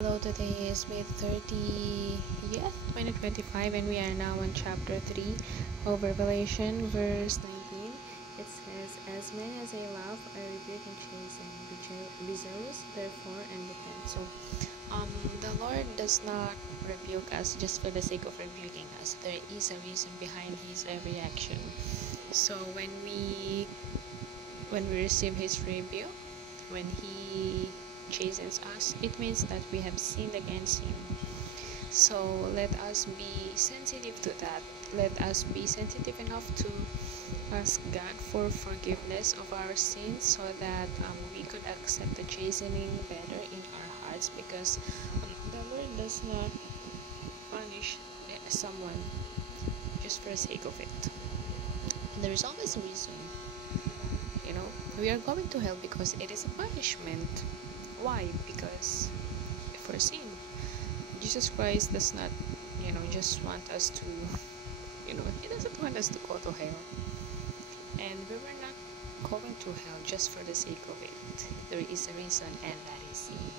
Hello, today is May 30th, 2025, and we are now on chapter 3 of Revelation, verse 19. It says, "As many as I love, I rebuke and chasten. Be zealous, therefore, and repent." So, the Lord does not rebuke us just for the sake of rebuking us. There is a reason behind His every action. So, when we receive His rebuke, when He chastens us, it means that we have sinned against Him. So let us be sensitive to that. Let us be sensitive enough to ask God for forgiveness of our sins, so that we could accept the chastening better in our hearts, because the Lord does not punish someone just for the sake of it. There is always a reason. We are going to hell because it is a punishment. Why? Because for sin, Jesus Christ does not, just want us to, He doesn't want us to go to hell. And we were not going to hell just for the sake of it. There is a reason, and that is sin.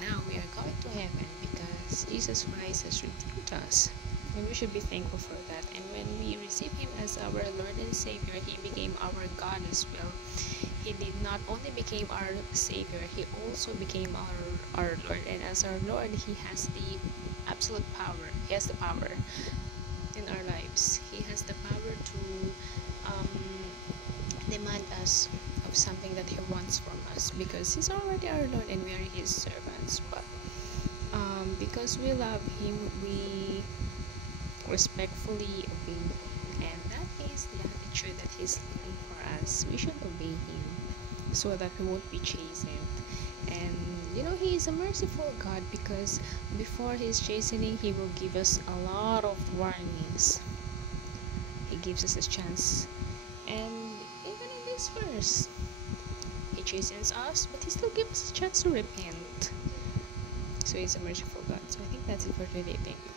Now we are going to heaven because Jesus Christ has redeemed us. And we should be thankful for that. And when we receive Him as our Lord and Savior, He became our God as well. He did not only became our Savior, He also became our Lord. And as our Lord, He has the absolute power. He has the power in our lives. He has the power to demand us of something that He wants from us, because He's already our Lord and we are His servants. But because we love Him, we respectfully obey Him, and that is the attitude that He's looking for us. We should obey Him so that we won't be chastened. And He is a merciful God, because before His chastening, He will give us a lot of warnings. He gives us a chance, and even in this verse, He chastens us, but He still gives us a chance to repent. So He's a merciful God. So I think that's it for today. Thank you.